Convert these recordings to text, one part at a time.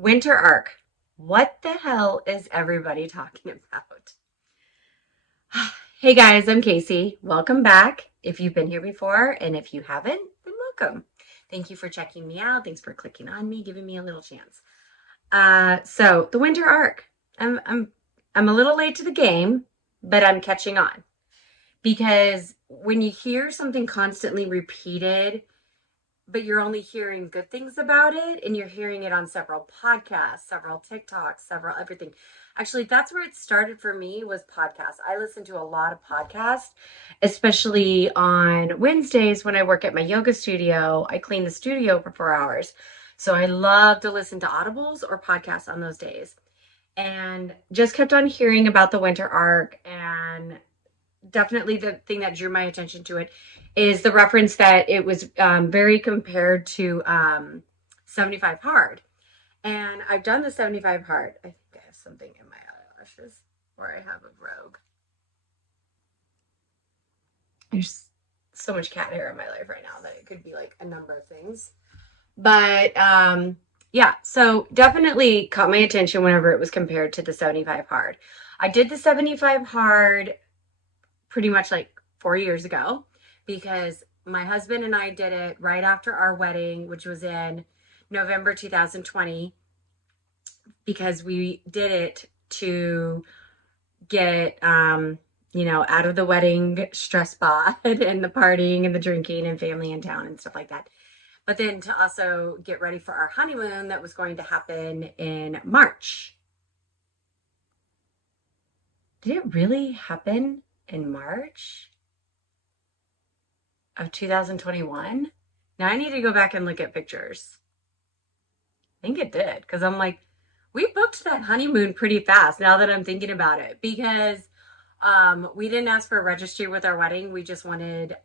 Winter arc. What the hell is everybody talking about? Hey guys, I'm Casey. Welcome back. If you've been here before, and if you haven't, then welcome. Thank you for checking me out. Thanks for clicking on me, giving me a little chance. So the winter arc. I'm a little late to the game, but I'm catching on because when you hear something constantly repeated but you're only hearing good things about it and you're hearing it on several podcasts, several TikToks, several everything. Actually, that's where it started for me was podcasts. I listen to a lot of podcasts, especially on Wednesdays when I work at my yoga studio. I clean the studio for 4 hours. So I love to listen to audibles or podcasts on those days. And just kept on hearing about the winter arc, and definitely the thing that drew my attention to it is the reference that it was very compared to 75 hard. And I've done the 75 hard. I think I have something in my eyelashes where I have a rogue. There's so much cat hair in my life right now that it could be like a number of things. But yeah, so definitely caught my attention whenever it was compared to the 75 hard. I did the 75 hard pretty much like 4 years ago because my husband and I did it right after our wedding, which was in November 2020, because we did it to get, out of the wedding stress spot and the partying and the drinking and family in town and stuff like that. But then to also get ready for our honeymoon that was going to happen in March. Did it really happen in March of 2021? Now I need to go back and look at pictures. I think it did because I'm like, we booked that honeymoon pretty fast now that I'm thinking about it because we didn't ask for a registry with our wedding. We just wanted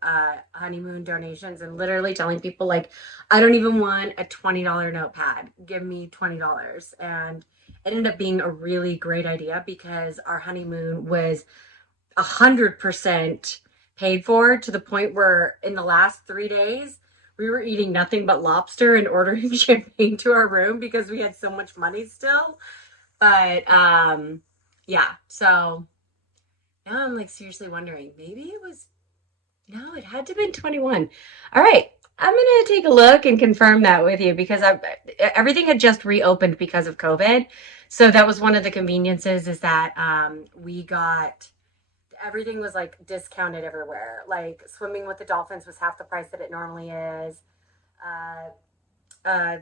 honeymoon donations and literally telling people like, I don't even want a $20 notepad. Give me $20. And it ended up being a really great idea because our honeymoon was 100% paid for to the point where in the last 3 days we were eating nothing but lobster and ordering champagne to our room because we had so much money still. But yeah, so now I'm like seriously wondering, maybe it was, no, it had to have been 21. All right, I'm gonna take a look and confirm that with you because everything had just reopened because of COVID. So that was one of the conveniences is that we got everything was like discounted everywhere. Like swimming with the dolphins was half the price that it normally is. Uh,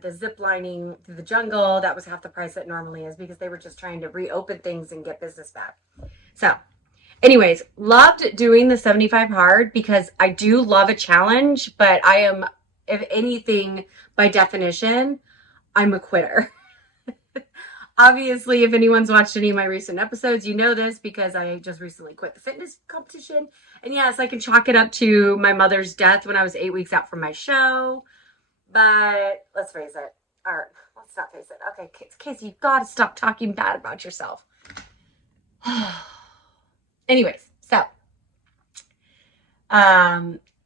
the zip lining through the jungle, that was half the price that it normally is because they were just trying to reopen things and get business back. So, anyways, loved doing the 75 hard because I do love a challenge, but I am, if anything, by definition, I'm a quitter. Obviously, if anyone's watched any of my recent episodes, you know this because I just recently quit the fitness competition. And yes, I can chalk it up to my mother's death when I was 8 weeks out from my show. But let's face it. Or let's not face it. Okay, Casey, you've got to stop talking bad about yourself. Anyways, so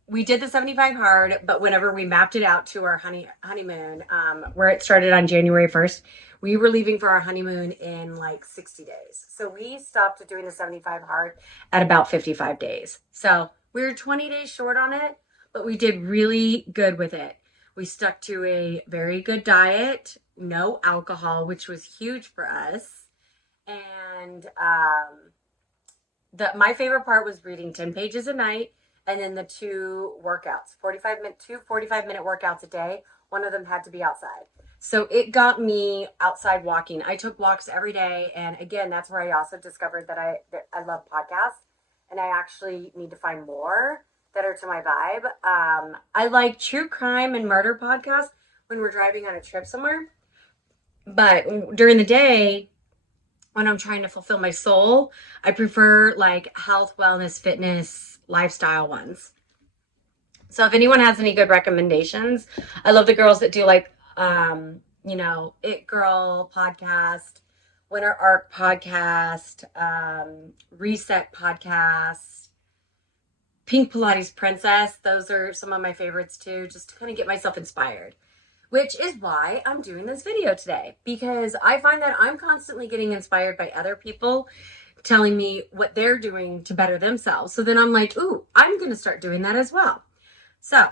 we did the 75 hard, but whenever we mapped it out to our honeymoon, where it started on January 1st, we were leaving for our honeymoon in like 60 days. So we stopped doing the 75 hard at about 55 days. So we were 20 days short on it, but we did really good with it. We stuck to a very good diet, no alcohol, which was huge for us. And my favorite part was reading 10 pages a night and then the two workouts, 45-minute workouts a day. One of them had to be outside. So it got me outside walking. I took walks every day. And again, that's where I also discovered that I love podcasts and I actually need to find more that are to my vibe. I like true crime and murder podcasts when we're driving on a trip somewhere. But during the day, when I'm trying to fulfill my soul, I prefer like health, wellness, fitness, lifestyle ones. So if anyone has any good recommendations, I love the girls that do like, It Girl podcast, Winter Arc podcast, Reset podcast, Pink Pilates Princess. Those are some of my favorites too, just to kind of get myself inspired. which is why I'm doing this video today, because I find that I'm constantly getting inspired by other people telling me what they're doing to better themselves. So then I'm like, ooh, I'm going to start doing that as well. So,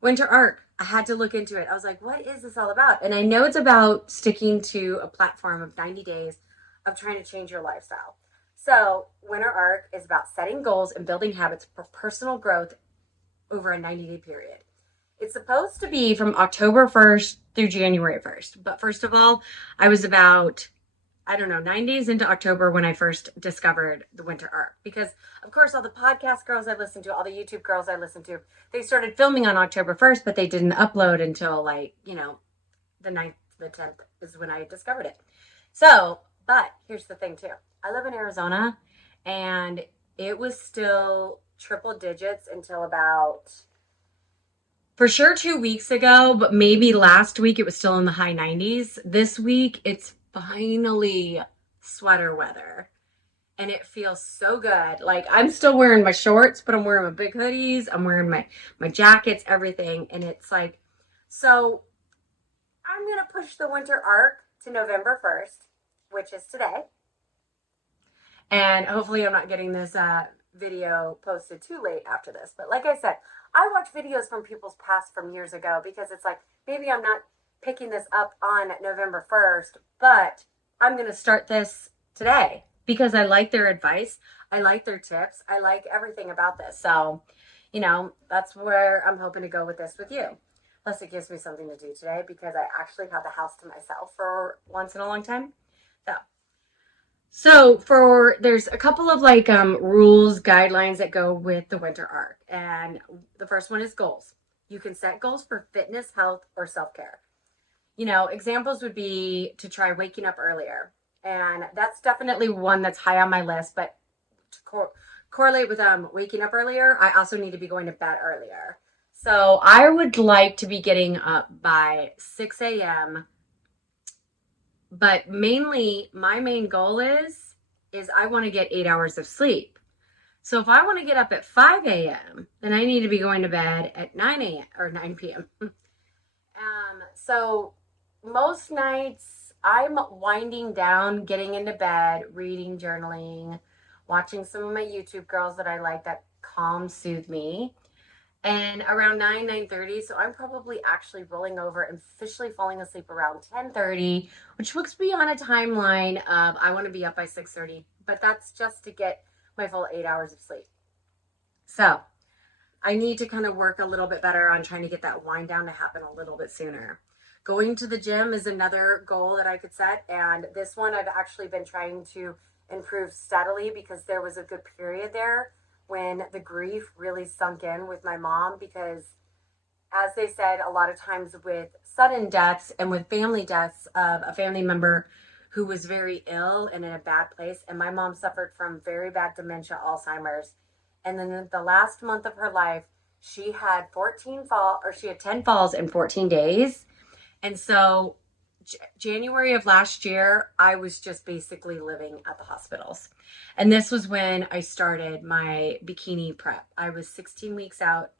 Winter Arc, I had to look into it. I was like, what is this all about? And I know it's about sticking to a platform of 90 days of trying to change your lifestyle. So, Winter Arc is about setting goals and building habits for personal growth over a 90-day period. It's supposed to be from October 1st through January 1st. But first of all, I was about, I don't know, 9 days into October when I first discovered the Winter Arc. Because, of course, all the podcast girls I listened to, all the YouTube girls I listened to, they started filming on October 1st, but they didn't upload until, like, the 9th, the 10th is when I discovered it. So, but here's the thing, too. I live in Arizona, and it was still triple digits until about, for sure, 2 weeks ago, but maybe last week it was still in the high 90s. This week it's finally sweater weather, and it feels so good. Like, I'm still wearing my shorts, but I'm wearing my big hoodies, I'm wearing my jackets, everything, and it's like, so I'm gonna push the Winter Arc to November 1st, which is today. And hopefully I'm not getting this video posted too late after this. But like I said, I watch videos from people's past from years ago, because it's like, maybe I'm not picking this up on November 1st, but I'm going to start this today because I like their advice. I like their tips. I like everything about this. So, that's where I'm hoping to go with this with you. Plus, it gives me something to do today because I actually have the house to myself for once in a long time. So there's a couple of rules, guidelines that go with the Winter Arc. And the first one is goals. You can set goals for fitness, health, or self-care. Examples would be to try waking up earlier. And that's definitely one that's high on my list, but to correlate with waking up earlier, I also need to be going to bed earlier. So I would like to be getting up by 6 a.m. But mainly, my main goal is I want to get 8 hours of sleep. So if I want to get up at 5 a.m., then I need to be going to bed at 9 a.m. or 9 p.m. So most nights I'm winding down, getting into bed, reading, journaling, watching some of my YouTube girls that I like that calm, soothe me. And around 9:30, so I'm probably actually rolling over and officially falling asleep around 10:30, which puts me on a timeline of I want to be up by 6:30, but that's just to get my full 8 hours of sleep. So I need to kind of work a little bit better on trying to get that wind down to happen a little bit sooner. Going to the gym is another goal that I could set, and this one I've actually been trying to improve steadily because there was a good period there when the grief really sunk in with my mom, because as they said, a lot of times with sudden deaths and with family deaths of a family member who was very ill and in a bad place, and my mom suffered from very bad dementia, Alzheimer's, and then in the last month of her life she had 10 falls in 14 days. And so January of last year, I was just basically living at the hospitals. And this was when I started my bikini prep. I was 16 weeks out,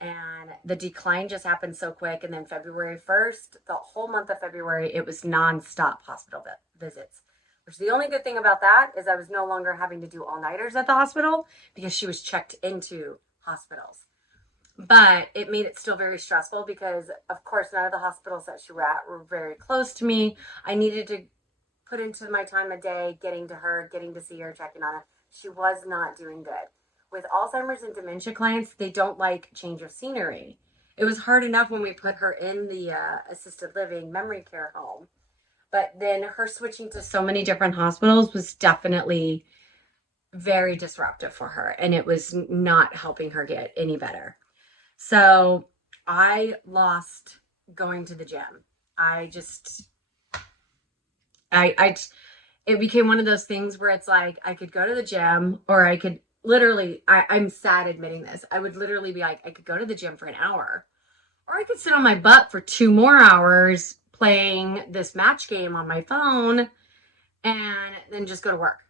and the decline just happened so quick. And then February 1st, the whole month of February, it was nonstop hospital visits. Which the only good thing about that is I was no longer having to do all-nighters at the hospital because she was checked into hospitals. But it made it still very stressful because, of course, none of the hospitals that she was at were very close to me. I needed to put into my time a day getting to her, getting to see her, checking on her. She was not doing good. With Alzheimer's and dementia clients, they don't like change of scenery. It was hard enough when we put her in the assisted living memory care home. But then her switching to so many different hospitals was definitely very disruptive for her, and it was not helping her get any better. So I lost going to the gym. It became one of those things where it's like I could go to the gym, or I could literally, I'm sad admitting this, I would literally be like, I could go to the gym for an hour, or I could sit on my butt for 2 more hours playing this match game on my phone and then just go to work.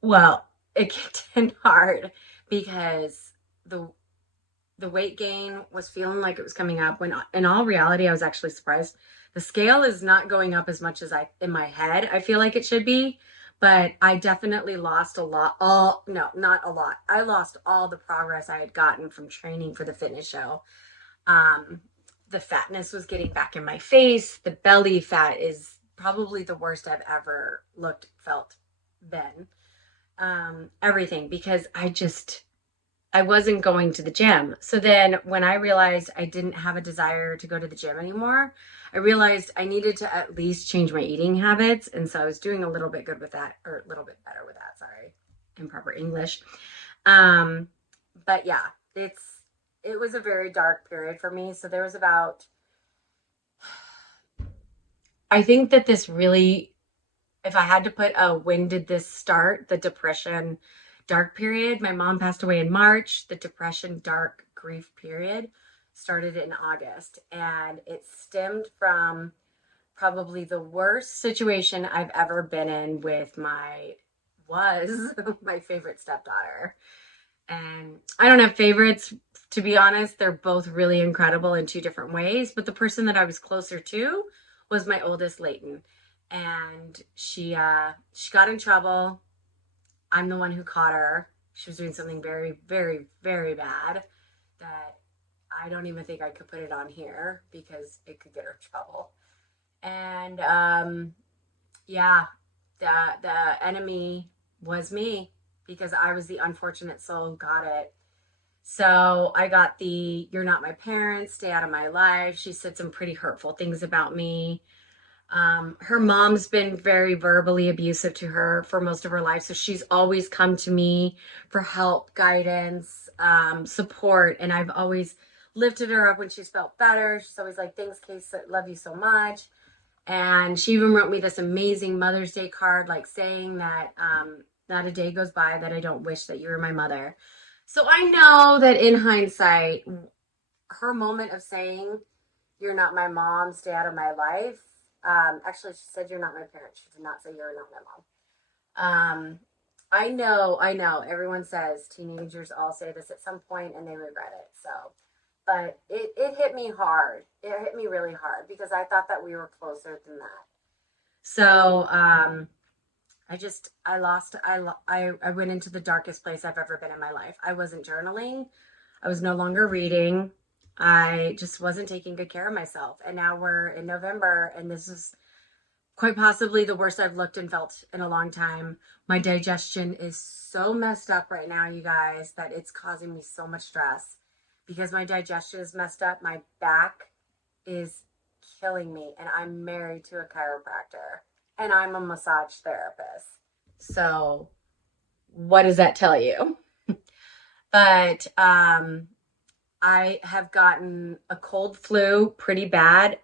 Well, it kicked in hard because the the weight gain was feeling like it was coming up, when in all reality, I was actually surprised. The scale is not going up as much as in my head, I feel like it should be, but I definitely lost a lot. No, not a lot. I lost all the progress I had gotten from training for the fitness show. Um, the fatness was getting back in my face. The belly fat is probably the worst I've ever looked, felt, been. Everything, because I wasn't going to the gym. So then when I realized I didn't have a desire to go to the gym anymore, I realized I needed to at least change my eating habits. And so I was doing a little bit good with that, or a little bit better with that, sorry, improper English. But yeah, it was a very dark period for me. So there was about, I think that this really, if I had to put a when did this start, the depression dark period, my mom passed away in March. The depression dark grief period started in August, and it stemmed from probably the worst situation I've ever been in with my favorite stepdaughter. And I don't have favorites, to be honest. They're both really incredible in two different ways, but the person that I was closer to was my oldest, Layton. And she got in trouble. I'm the one who caught her. She was doing something very, very, very bad that I don't even think I could put it on here because it could get her in trouble. And yeah, the enemy was me, because I was the unfortunate soul who got it. So I got the "you're not my parents, stay out of my life." She said some pretty hurtful things about me. Her mom's been very verbally abusive to her for most of her life. So she's always come to me for help, guidance, support. And I've always lifted her up when she's felt better. She's always like, "Thanks, Case, I love you so much." And she even wrote me this amazing Mother's Day card, like saying that not a day goes by that I don't wish that you were my mother. So I know that in hindsight, her moment of saying, "You're not my mom, stay out of my life." Actually, she said, "You're not my parent." She did not say, "You're not my mom." I know. Everyone says teenagers all say this at some point and they regret it. So, but it hit me hard. It hit me really hard because I thought that we were closer than that. So, I went into the darkest place I've ever been in my life. I wasn't journaling. I was no longer reading. I just wasn't taking good care of myself. And now we're in November, and this is quite possibly the worst I've looked and felt in a long time. My digestion is so messed up right now, you guys, that it's causing me so much stress. Because my digestion is messed up, my back is killing me, and I'm married to a chiropractor, and I'm a massage therapist. So, what does that tell you? But I have gotten a cold flu pretty bad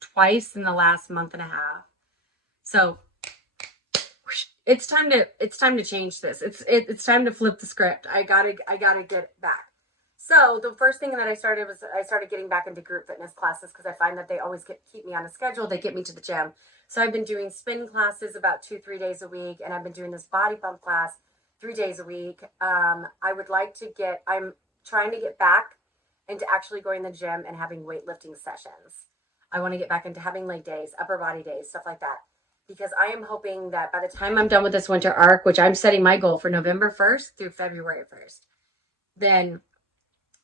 twice in the last month and a half. So it's time to change this. It's time to flip the script. I gotta get back. So the first thing that I started getting back into group fitness classes, because I find that they always keep me on a schedule. They get me to the gym. So I've been doing spin classes about 2-3 days a week, and I've been doing this body pump class 3 days a week. I'm trying to get back into actually going to the gym and having weightlifting sessions. I want to get back into having leg days, upper body days, stuff like that. Because I am hoping that by the time I'm done with this winter arc, which I'm setting my goal for November 1st through February 1st, then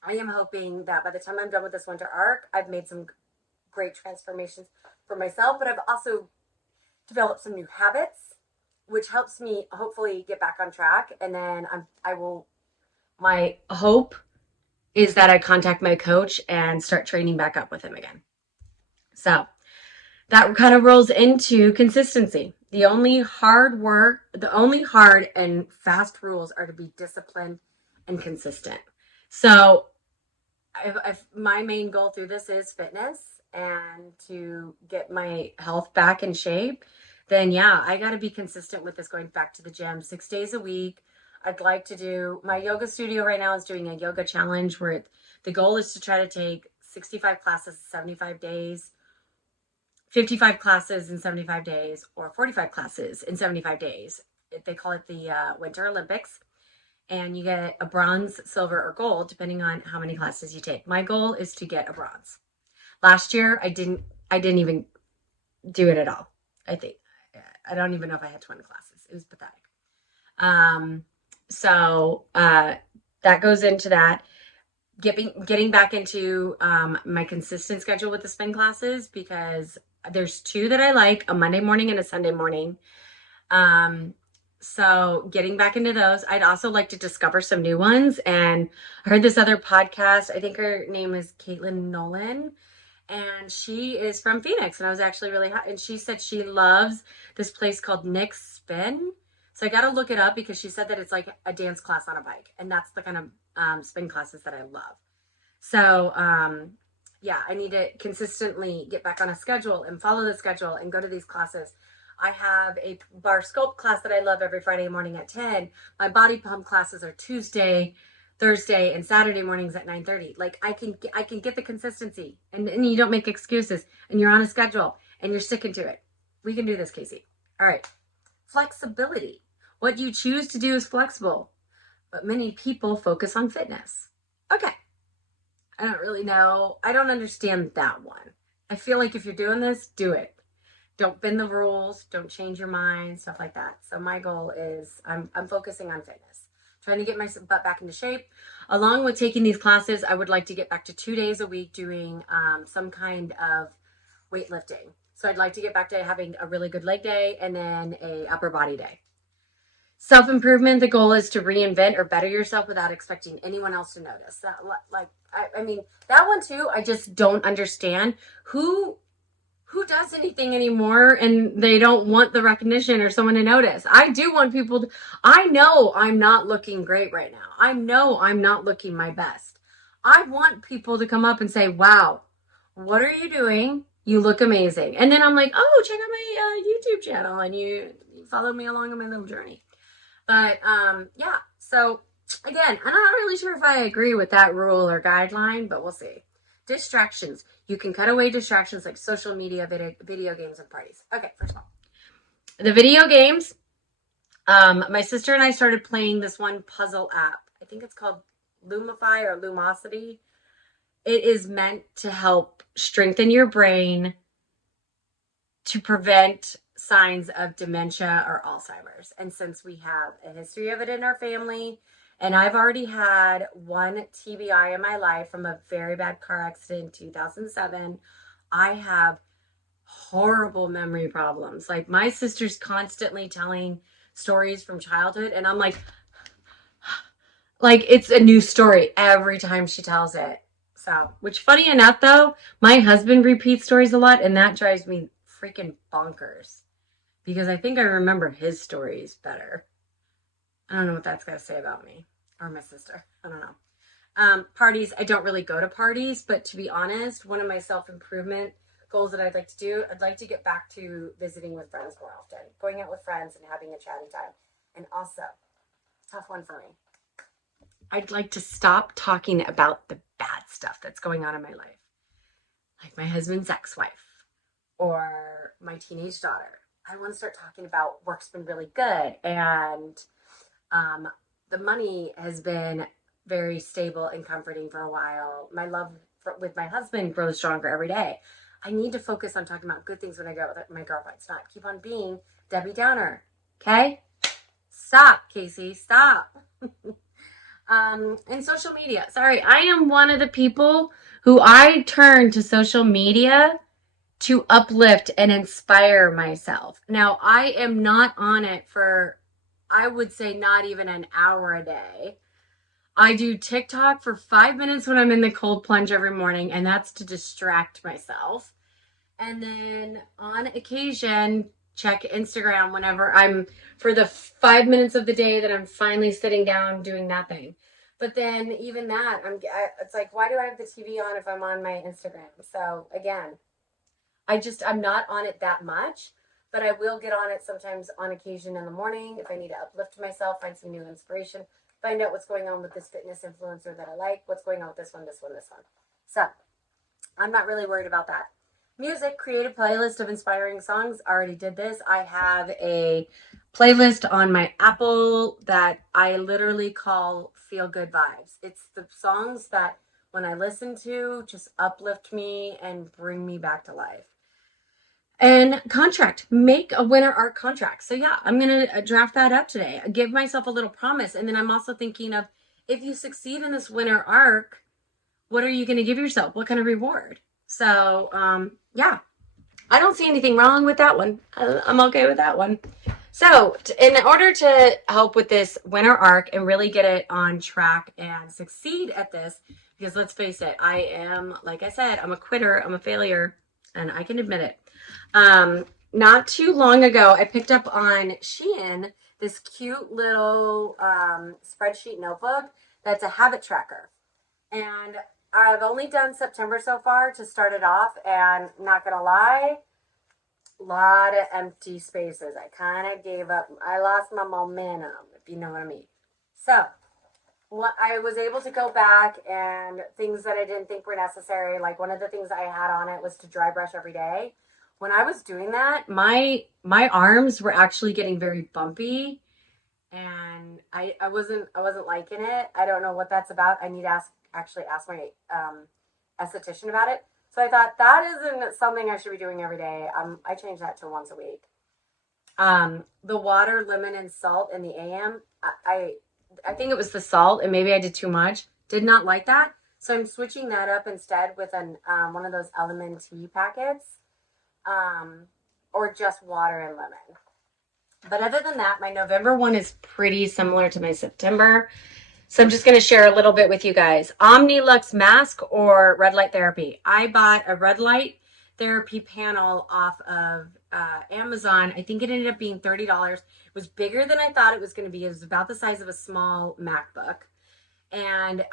I am hoping that by the time I'm done with this winter arc, I've made some great transformations for myself, but I've also developed some new habits, which helps me hopefully get back on track. And then my hope is that I contact my coach and start training back up with him again. So that kind of rolls into consistency. The only hard and fast rules are to be disciplined and consistent. So if my main goal through this is fitness and to get my health back in shape, then yeah, I got to be consistent with this, going back to the gym 6 days a week. I'd like to do, my yoga studio right now is doing a yoga challenge where the goal is to try to take 65 classes, 75 days, 55 classes in 75 days, or 45 classes in 75 days. They call it the Winter Olympics. and you get a bronze, silver, or gold, depending on how many classes you take. My goal is to get a bronze. Last year, I didn't even do it at all. I think I don't even know if I had 20 classes. It was pathetic. So that goes into that. Getting back into my consistent schedule with the spin classes, because there's two that I like, a Monday morning and a Sunday morning. So getting back into those. I'd also like to discover some new ones. And I heard this other podcast. I think her name is Caitlin Nolan, and she is from Phoenix. And I was actually really hot. And she said she loves this place called Nick's Spin. So I got to look it up, because she said that it's like a dance class on a bike. And that's the kind of spin classes that I love. So, yeah, I need to consistently get back on a schedule and follow the schedule and go to these classes. I have a bar sculpt class that I love every Friday morning at 10. My body pump classes are Tuesday, Thursday, and Saturday mornings at 9:30. Like I can get the consistency, and you don't make excuses, and you're on a schedule and you're sticking to it. We can do this, Casey. All right. Flexibility. What you choose to do is flexible, but many people focus on fitness. Okay. I don't really know. I don't understand that one. I feel like if you're doing this, do it. Don't bend the rules. Don't change your mind, stuff like that. So my goal is I'm focusing on fitness, trying to get my butt back into shape. Along with taking these classes, I would like to get back to 2 days a week doing some kind of weightlifting. So I'd like to get back to having a really good leg day and then a upper body day. Self-improvement, the goal is to reinvent or better yourself without expecting anyone else to notice. That, like, I mean, that one too, I just don't understand who does anything anymore and they don't want the recognition or someone to notice. I do want people to, I know I'm not looking great right now. I know I'm not looking my best. I want people to come up and say, wow, what are you doing? You look amazing. And then I'm like, oh, check out my YouTube channel, and you follow me along on my little journey. But yeah, so again, I'm not really sure if I agree with that rule or guideline, but we'll see. Distractions. You can cut away distractions like social media, video games, and parties. Okay, first of all, the video games. My sister and I started playing this one puzzle app. I think it's called Lumify or Lumosity. It is meant to help strengthen your brain to prevent signs of dementia or Alzheimer's. And since we have a history of it in our family, and I've already had one TBI in my life from a very bad car accident in 2007, I have horrible memory problems. Like my sister's constantly telling stories from childhood, and I'm like it's a new story every time she tells it. So, which funny enough though, my husband repeats stories a lot, and that drives me freaking bonkers, because I think I remember his stories better. I don't know what that's got to say about me or my sister. I don't know. Parties, I don't really go to parties, but to be honest, one of my self-improvement goals that I'd like to do, I'd like to get back to visiting with friends more often, going out with friends and having a chatty time. And also, tough one for me, I'd like to stop talking about the bad stuff that's going on in my life, like my husband's ex-wife or my teenage daughter. I want to start talking about work's been really good, and the money has been very stable and comforting for a while. My love with my husband grows stronger every day. I need to focus on talking about good things when I go out with my girlfriends, not keep on being Debbie Downer. Okay? Stop, Casey. Stop. And social media. Sorry, I am one of the people who I turn to social media to uplift and inspire myself. Now, I am not on it for, I would say, not even an hour a day. I do TikTok for 5 minutes when I'm in the cold plunge every morning, and that's to distract myself. And then on occasion, check Instagram whenever I'm, for the 5 minutes of the day that I'm finally sitting down doing nothing. But then even that, it's like, why do I have the TV on if I'm on my Instagram? So again, I'm not on it that much, but I will get on it sometimes on occasion in the morning if I need to uplift myself, find some new inspiration, find out what's going on with this fitness influencer that I like, what's going on with this one. So I'm not really worried about that. Music, create a playlist of inspiring songs. Already did this. I have a playlist on my Apple that I literally call Feel Good Vibes. It's the songs that when I listen to just uplift me and bring me back to life. And contract, make a winter art contract. So yeah, I'm going to draft that up today. Give myself a little promise. And then I'm also thinking of, if you succeed in this winter arc, what are you going to give yourself? What kind of reward? So yeah, I don't see anything wrong with that one. I'm okay with that one. So in order to help with this winter arc and really get it on track and succeed at this, because let's face it, I am, like I said, I'm a quitter, I'm a failure, and I can admit it. Not too long ago, I picked up on Shein this cute little spreadsheet notebook that's a habit tracker. And I've only done September so far to start it off, and not gonna lie, a lot of empty spaces. I kind of gave up. I lost my momentum, if you know what I mean. So I was able to go back, and things that I didn't think were necessary, like one of the things I had on it was to dry brush every day. When I was doing that, my arms were actually getting very bumpy, and I wasn't liking it. I don't know what that's about. I need to ask my esthetician about it. So I thought that isn't something I should be doing every day. I changed that to once a week. The water, lemon, and salt in the AM. I think it was the salt, and maybe I did too much. Did not like that, so I'm switching that up instead with one of those element tea packets, or just water and lemon. But other than that, my November one is pretty similar to my September. So I'm just going to share a little bit with you guys. Omnilux mask or red light therapy. I bought a red light therapy panel off of Amazon. I think it ended up being $30. It was bigger than I thought it was going to be. It was about the size of a small MacBook. And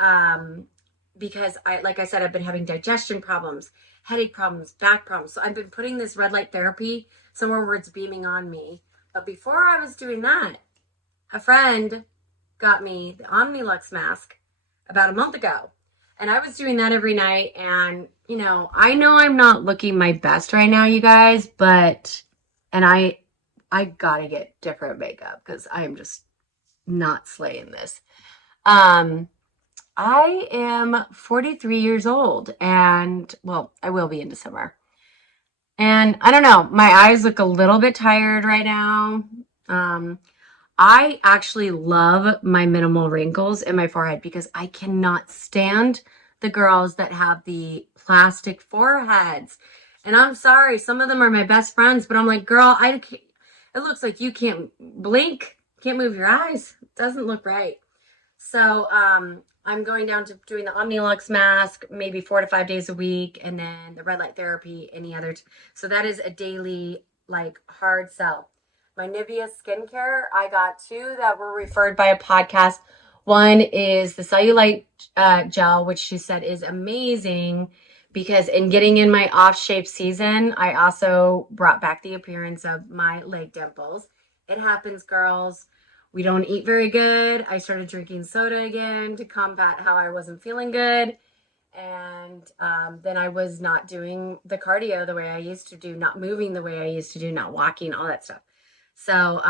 because like I said, I've been having digestion problems, headache problems, back problems. So I've been putting this red light therapy somewhere where it's beaming on me. But before I was doing that, a friend got me the Omnilux mask about a month ago. And I was doing that every night. And, I know I'm not looking my best right now, you guys, and I gotta get different makeup because I am just not slaying this. I am 43 years old, and, well, I will be in December. And I don't know, my eyes look a little bit tired right now. I actually love my minimal wrinkles in my forehead because I cannot stand the girls that have the plastic foreheads. And I'm sorry, some of them are my best friends, but I'm like, girl, it looks like you can't blink, can't move your eyes. It doesn't look right. So I'm going down to doing the Omnilux mask maybe 4 to 5 days a week, and then the red light therapy any other. So that is a daily, hard sell. My Nivea skincare, I got 2 that were referred by a podcast. One is the cellulite gel, which she said is amazing because in getting in my off-shape season, I also brought back the appearance of my leg dimples. It happens, girls. We don't eat very good. I started drinking soda again to combat how I wasn't feeling good. And then I was not doing the cardio the way I used to do, not moving the way I used to do, not walking, all that stuff. So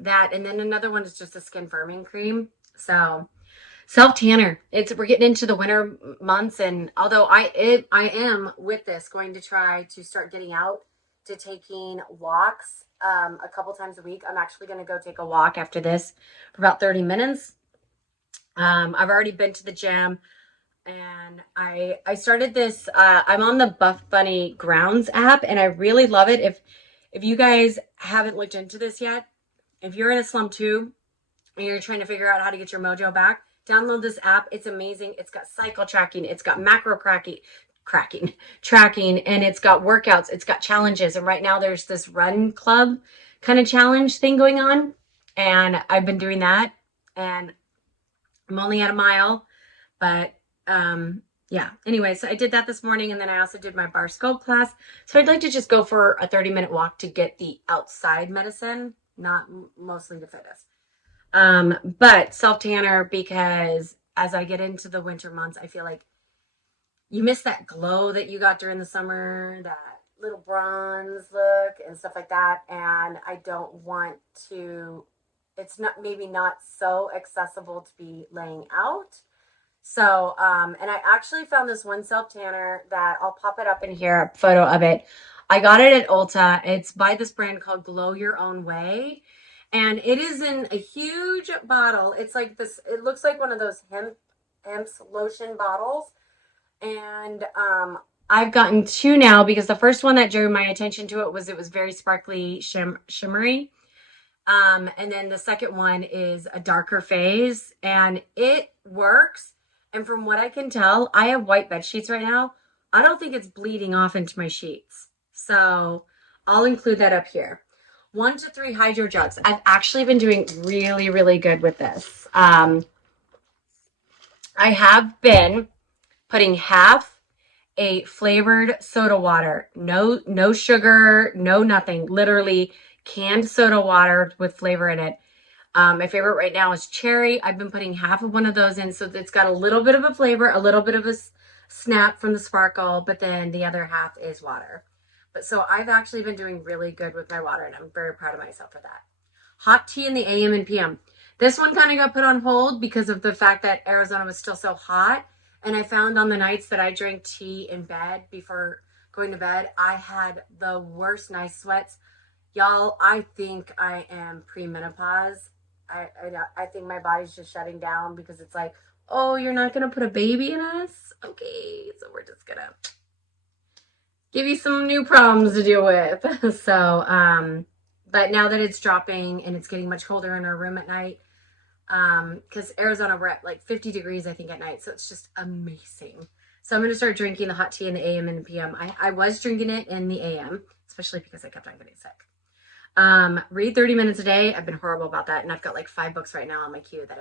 that, and then another one is just a skin firming cream. So self tanner. We're getting into the winter months, and although I am with this going to try to start getting out to taking walks a couple times a week. I'm actually going to go take a walk after this for about 30 minutes. I've already been to the gym, and I started this. I'm on the Buff Bunny Grounds app, and I really love it. If you guys haven't looked into this yet, if you're in a slump too, and you're trying to figure out how to get your mojo back, download this app. It's amazing. It's got cycle tracking. It's got macro tracking, and it's got workouts. It's got challenges. And right now there's this run club kind of challenge thing going on. And I've been doing that, and I'm only at a mile, but yeah. Anyway, so I did that this morning, and then I also did my bar sculpt class. So I'd like to just go for a 30-minute walk to get the outside medicine, not mostly the fittest. But self-tanner, because as I get into the winter months, I feel like you miss that glow that you got during the summer, that little bronze look and stuff like that, and I don't want to, it's not, maybe not so accessible to be laying out. So, and I actually found this one self tanner that I'll pop it up in here, a photo of it. I got it at Ulta. It's by this brand called Glow Your Own Way. And it is in a huge bottle. It's like this, it looks like one of those hemp's lotion bottles. And I've gotten two now because the first one that drew my attention to it was very sparkly, shimmery. And then the second one is a darker phase, and it works. And from what I can tell, I have white bed sheets right now. I don't think it's bleeding off into my sheets. So I'll include that up here. 1 to 3 hydro jugs. I've actually been doing really, really good with this. I have been putting half a flavored soda water, no sugar, no nothing, literally canned soda water with flavor in it. My favorite right now is cherry. I've been putting half of one of those in, so it's got a little bit of a flavor, a little bit of a snap from the sparkle, but then the other half is water. But so I've actually been doing really good with my water, and I'm very proud of myself for that. Hot tea in the AM and PM. This one kind of got put on hold because of the fact that Arizona was still so hot. And I found on the nights that I drank tea in bed before going to bed, I had the worst night sweats. Y'all, I think I am premenopause. I think my body's just shutting down because it's like, oh, you're not going to put a baby in us? Okay, so we're just going to give you some new problems to deal with. So, but now that it's dropping and it's getting much colder in our room at night, because Arizona, we're at like 50 degrees, I think, at night. So it's just amazing. So I'm going to start drinking the hot tea in the AM and the PM. I was drinking it in the AM, especially because I kept on getting sick. Read 30 minutes a day. I've been horrible about that. And I've got like 5 books right now on my queue that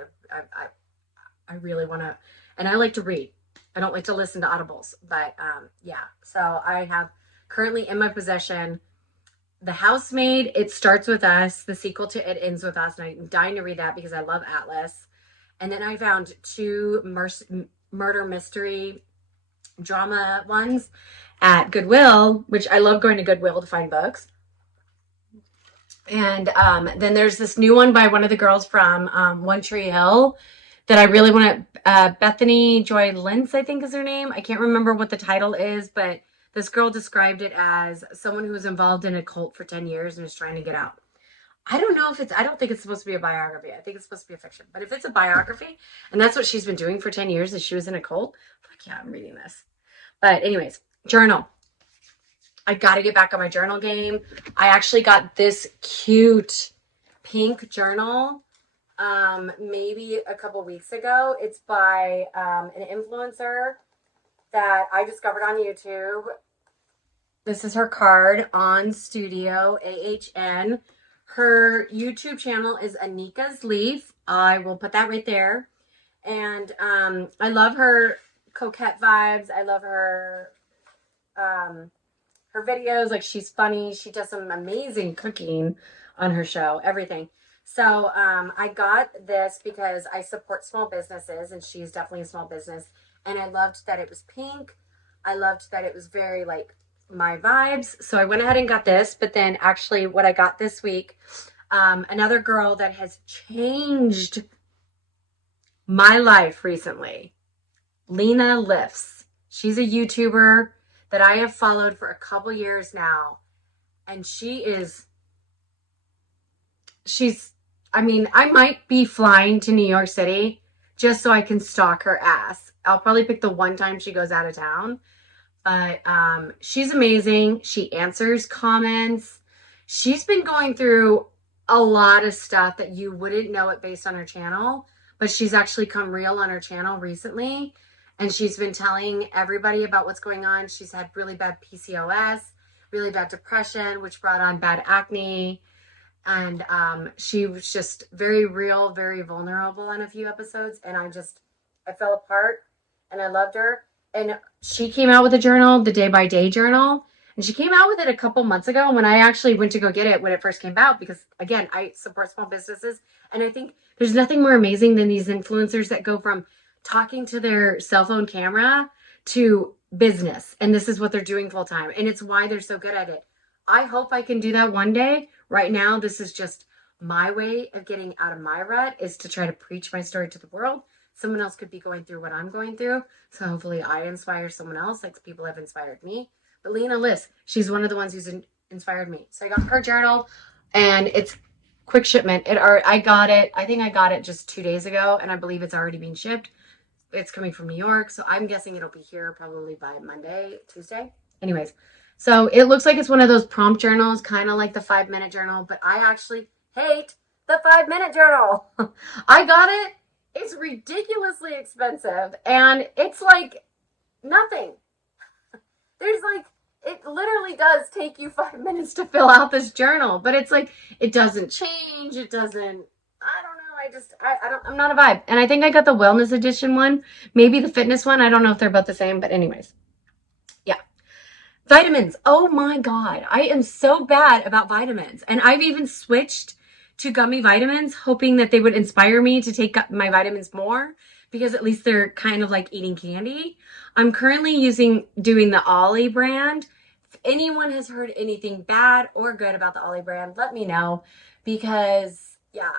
I really want to, and I like to read. I don't like to listen to audibles, but, yeah. So I have currently in my possession The Housemaid, It Starts With Us, the sequel to It Ends With Us. And I'm dying to read that because I love Atlas. And then I found 2 murder mystery drama ones at Goodwill, which I love going to Goodwill to find books. And then there's this new one by one of the girls from One Tree Hill that I really want to, Bethany Joy Lentz, I think is her name. I can't remember what the title is, but this girl described it as someone who was involved in a cult for 10 years and is trying to get out. I don't know if I don't think it's supposed to be a biography. I think it's supposed to be a fiction. But if it's a biography, and that's what she's been doing for 10 years, is she was in a cult, fuck yeah, I'm reading this. But anyways, journal. I got to get back on my journal game. I actually got this cute pink journal maybe a couple weeks ago. It's by an influencer that I discovered on YouTube. This is her card on Studio AHN. Her YouTube channel is Anika's Leaf. I will put that right there. And I love her coquette vibes. I love her her videos. Like, she's funny. She does some amazing cooking on her show, everything. So I got this because I support small businesses, and she's definitely a small business. And I loved that it was pink. I loved that it was very like my vibes. So I went ahead and got this. But then actually what I got this week, another girl that has changed my life recently, Lena Lifts. She's a YouTuber that I have followed for a couple years now. And she's, I mean, I might be flying to New York City just so I can stalk her ass. I'll probably pick the one time she goes out of town. But she's amazing. She answers comments. She's been going through a lot of stuff that you wouldn't know it based on her channel. But she's actually come real on her channel recently. And she's been telling everybody about what's going on. She's had really bad PCOS, really bad depression, which brought on bad acne. And she was just very real, very vulnerable on a few episodes. And I fell apart, and I loved her. And she came out with a journal, the Day by Day journal. And she came out with it a couple months ago when I actually went to go get it when it first came out. Because, again, I support small businesses. And I think there's nothing more amazing than these influencers that go from talking to their cell phone camera to business. And this is what they're doing full time. And it's why they're so good at it. I hope I can do that one day. Right now, this is just my way of getting out of my rut, is to try to preach my story to the world. Someone else could be going through what I'm going through. So hopefully I inspire someone else, like people have inspired me. But Lena Liss, she's one of the ones who's inspired me. So I got her journal, and it's quick shipment. I got it. I think I got it just 2 days ago, and I believe it's already being shipped. It's coming from New York, so I'm guessing it'll be here probably by Monday, Tuesday. Anyways, so it looks like it's one of those prompt journals, kind of like the 5-minute journal, but I actually hate the 5-minute journal. I got it. It's ridiculously expensive, and it's like nothing. There's like, it literally does take you 5 minutes to fill out this journal, but it's like, it doesn't change. It doesn't, I don't know. I'm not a vibe. And I think I got the wellness edition one, maybe the fitness one. I don't know if they're both the same, but anyways. Yeah. Vitamins. Oh my God. I am so bad about vitamins. And I've even switched to gummy vitamins, hoping that they would inspire me to take my vitamins more, because at least they're kind of like eating candy. I'm currently doing the Ollie brand. If anyone has heard anything bad or good about the Ollie brand, let me know, because yeah,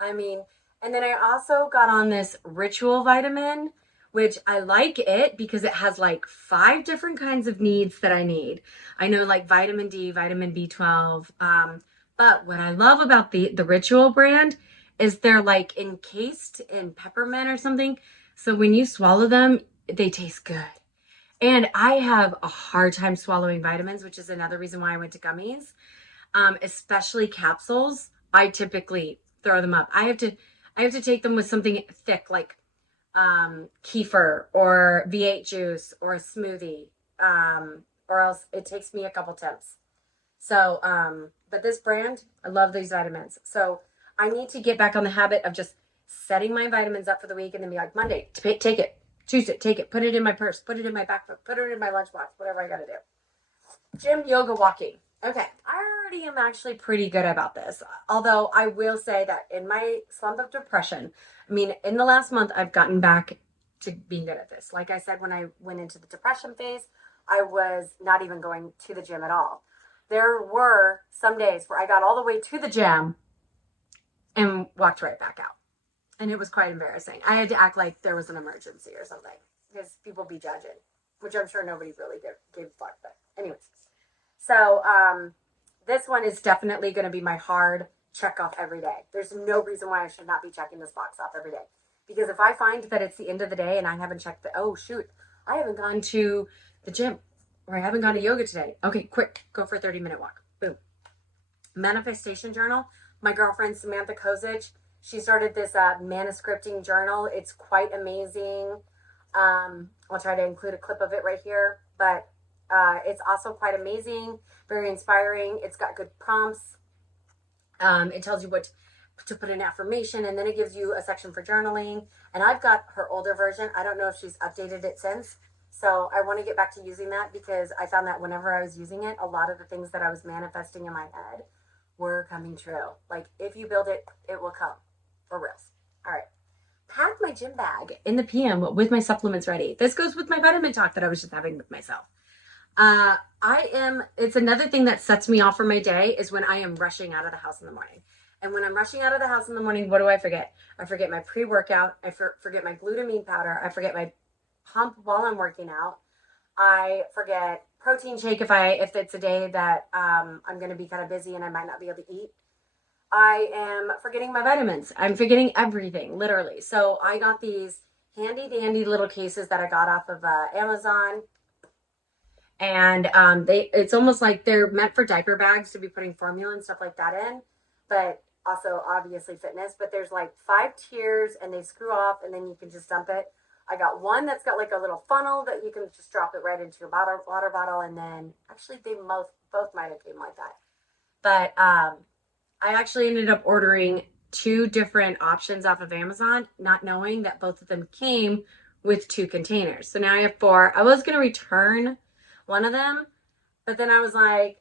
I mean, and then I also got on this Ritual vitamin, which I like it because it has like 5 different kinds of needs that I need. I know, like vitamin D, vitamin B12. But what I love about the Ritual brand is they're like encased in peppermint or something. So when you swallow them, they taste good. And I have a hard time swallowing vitamins, which is another reason why I went to gummies, especially capsules. I typically throw them up. I have to take them with something thick, like kefir or V8 juice or a smoothie, or else it takes me a couple attempts. So, but this brand, I love these vitamins. So I need to get back on the habit of just setting my vitamins up for the week, and then be like, Monday, take it. Tuesday, take it. Put it in my purse. Put it in my backpack. Put it in my lunchbox. Whatever I got to do. Gym, yoga, walking. Okay, I already am actually pretty good about this. Although I will say that in my slump of depression, I mean, in the last month, I've gotten back to being good at this. Like I said, when I went into the depression phase, I was not even going to the gym at all. There were some days where I got all the way to the gym and walked right back out. And it was quite embarrassing. I had to act like there was an emergency or something, because people be judging, which I'm sure nobody really gave a fuck. But anyways, so this one is definitely going to be my hard check off every day. There's no reason why I should not be checking this box off every day. Because if I find that it's the end of the day and I haven't checked oh shoot, I haven't gone to the gym, or I haven't gone to yoga today. Okay, quick, go for a 30-minute walk. Boom. Manifestation journal. My girlfriend, Samantha Kozich, she started this manuscripting journal. It's quite amazing. I'll try to include a clip of it right here, but it's also quite amazing, very inspiring. It's got good prompts. It tells you what to put in affirmation, and then it gives you a section for journaling. And I've got her older version. I don't know if she's updated it since. So I want to get back to using that, because I found that whenever I was using it, a lot of the things that I was manifesting in my head were coming true. Like, if you build it, it will come. For reals. All right. Pack my gym bag in the PM with my supplements ready. This goes with my vitamin talk that I was just having with myself. It's another thing that sets me off for my day, is when I am rushing out of the house in the morning. And when I'm rushing out of the house in the morning, what do I forget? I forget my pre-workout. I forget my glutamine powder. I forget my pump while I'm working out. I forget protein shake if it's a day that I'm going to be kind of busy and I might not be able to eat. I am forgetting my vitamins. I'm forgetting everything, literally. So I got these handy dandy little cases that I got off of Amazon. And it's almost like they're meant for diaper bags to be putting formula and stuff like that in, but also obviously fitness. But there's like 5 tiers, and they screw off, and then you can just dump it. I got one that's got like a little funnel that you can just drop it right into your water bottle, and then actually they both might have came like that. But I actually ended up ordering 2 different options off of Amazon, not knowing that both of them came with 2 containers. So now I have 4. I was going to return one of them, but then I was like,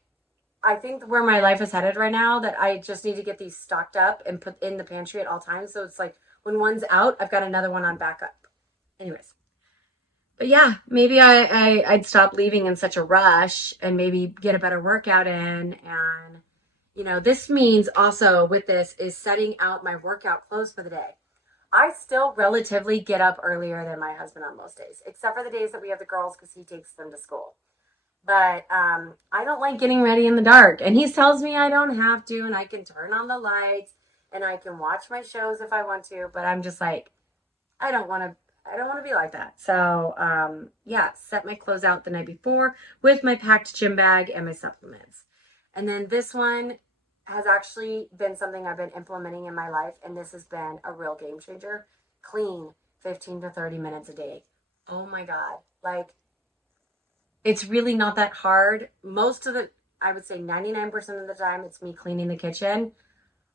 I think where my life is headed right now, that I just need to get these stocked up and put in the pantry at all times. So it's like when one's out, I've got another one on backup. Anyways, But yeah, maybe I'd stop leaving in such a rush and maybe get a better workout in. And, this means also with this is setting out my workout clothes for the day. I still relatively get up earlier than my husband on most days, except for the days that we have the girls because he takes them to school. But I don't like getting ready in the dark. And he tells me I don't have to, and I can turn on the lights and I can watch my shows if I want to. But I'm just like, I don't want to. I don't want to be like that. So, yeah, set my clothes out the night before with my packed gym bag and my supplements. And then this one has actually been something I've been implementing in my life, and this has been a real game changer. Clean 15 to 30 minutes a day. Oh my God. Like, it's really not that hard. Most of the, I would say 99% of the time, it's me cleaning the kitchen.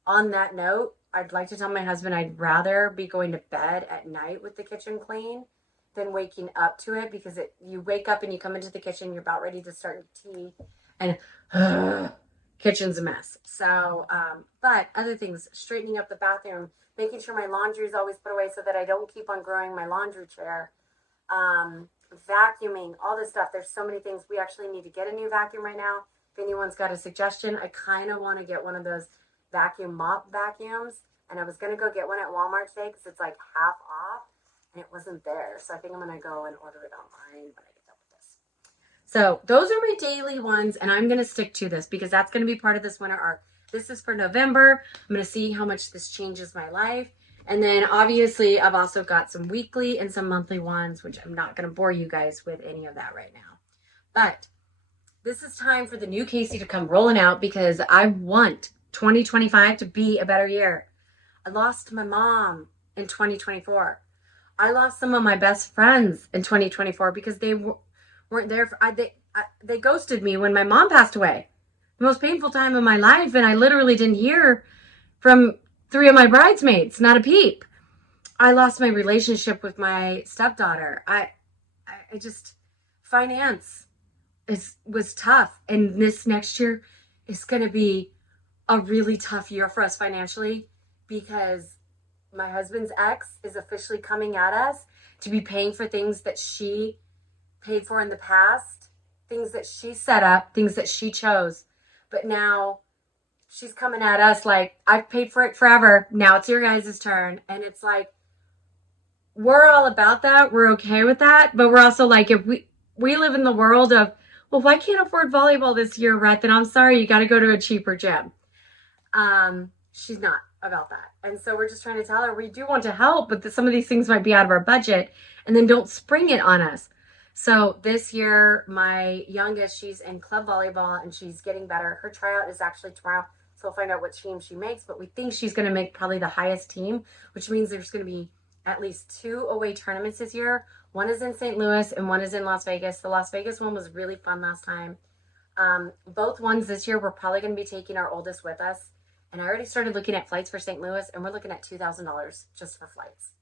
On that note, I'd like to tell my husband I'd rather be going to bed at night with the kitchen clean than waking up to it, because you wake up and you come into the kitchen, you're about ready to start tea, and kitchen's a mess. So, but other things, straightening up the bathroom, making sure my laundry is always put away so that I don't keep on growing my laundry chair, vacuuming, all this stuff. There's so many things. We actually need to get a new vacuum right now. If anyone's got a suggestion, I kind of want to get one of those vacuum mop vacuums, and I was going to go get one at Walmart today because it's like half off, and it wasn't there. So I think I'm going to go and order it online when I get done with this. So those are my daily ones, and I'm going to stick to this because that's going to be part of this winter arc. This is for November. I'm going to see how much this changes my life. And then obviously I've also got some weekly and some monthly ones, which I'm not going to bore you guys with any of that right now. But this is time for the new Casey to come rolling out because I want 2025 to be a better year. I lost my mom in 2024. I lost some of my best friends in 2024 because they weren't there. They ghosted me when my mom passed away. The most painful time of my life, and I literally didn't hear from 3 of my bridesmaids, not a peep. I lost my relationship with my stepdaughter. I just, finance was tough, and this next year is going to be a really tough year for us financially because my husband's ex is officially coming at us to be paying for things that she paid for in the past, things that she set up, things that she chose. But now she's coming at us like, I've paid for it forever. Now it's your guys' turn. And it's like, we're all about that. We're okay with that. But we're also like, if we live in the world of, well, if I can't afford volleyball this year, Rhett, then I'm sorry, you got to go to a cheaper gym. She's not about that. And so we're just trying to tell her we do want to help, but some of these things might be out of our budget, and then don't spring it on us. So this year, my youngest, she's in club volleyball and she's getting better. Her tryout is actually tomorrow. So we'll find out what team she makes, but we think she's going to make probably the highest team, which means there's going to be at least 2 away tournaments this year. One is in St. Louis and one is in Las Vegas. The Las Vegas one was really fun last time. Both ones this year, we're probably going to be taking our oldest with us. And I already started looking at flights for St. Louis, and we're looking at $2,000 just for flights.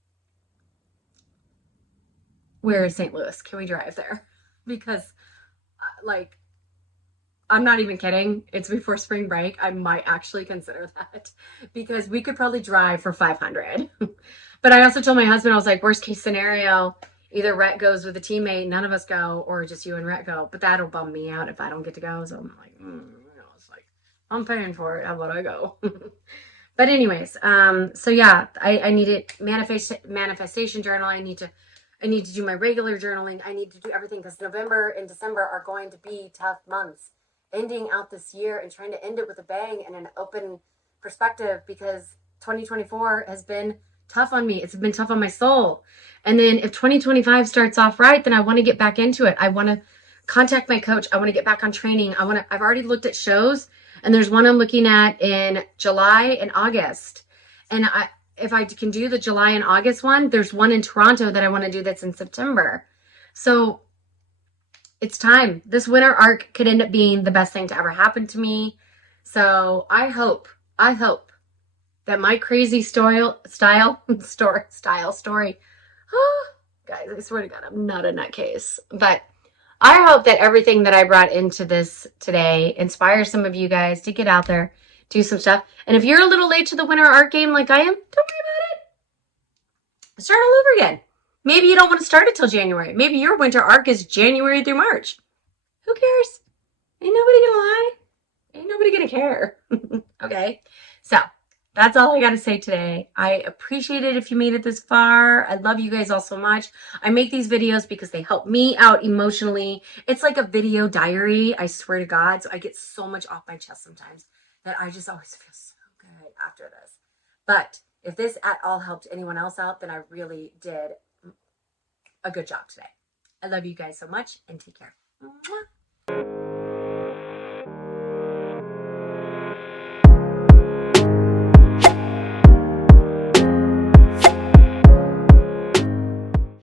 Where is St. Louis? Can we drive there? Because, I'm not even kidding. It's before spring break. I might actually consider that because we could probably drive for $500. But I also told my husband, I was like, worst case scenario, either Rhett goes with a teammate, none of us go, or just you and Rhett go. But that'll bum me out if I don't get to go. So I'm like, it's like, I'm paying for it. How about I go? But anyways, so yeah, I needed manifestation journal. I need to do my regular journaling. I need to do everything because November and December are going to be tough months. Ending out this year and trying to end it with a bang and an open perspective because 2024 has been tough on me. It's been tough on my soul. And then if 2025 starts off right, then I want to get back into it. I want to contact my coach. I want to get back on training. I've already looked at shows, and there's one I'm looking at in July and August. And if I can do the July and August one, there's one in Toronto that I want to do that's in September. So it's time. This winter arc could end up being the best thing to ever happen to me. So I hope that my crazy story, guys, I swear to God, I'm not a nutcase. But I hope that everything that I brought into this today inspires some of you guys to get out there, do some stuff. And if you're a little late to the winter art game like I am, don't worry about it. Start all over again. Maybe you don't want to start it till January. Maybe your winter arc is January through March. Who cares? Ain't nobody gonna lie. Ain't nobody gonna care. Okay. So that's all I got to say today. I appreciate it if you made it this far. I love you guys all so much. I make these videos because they help me out emotionally. It's like a video diary, I swear to God. So I get so much off my chest sometimes that I just always feel so good after this. But if this at all helped anyone else out, then I really did a good job today. I love you guys so much and take care. Mwah.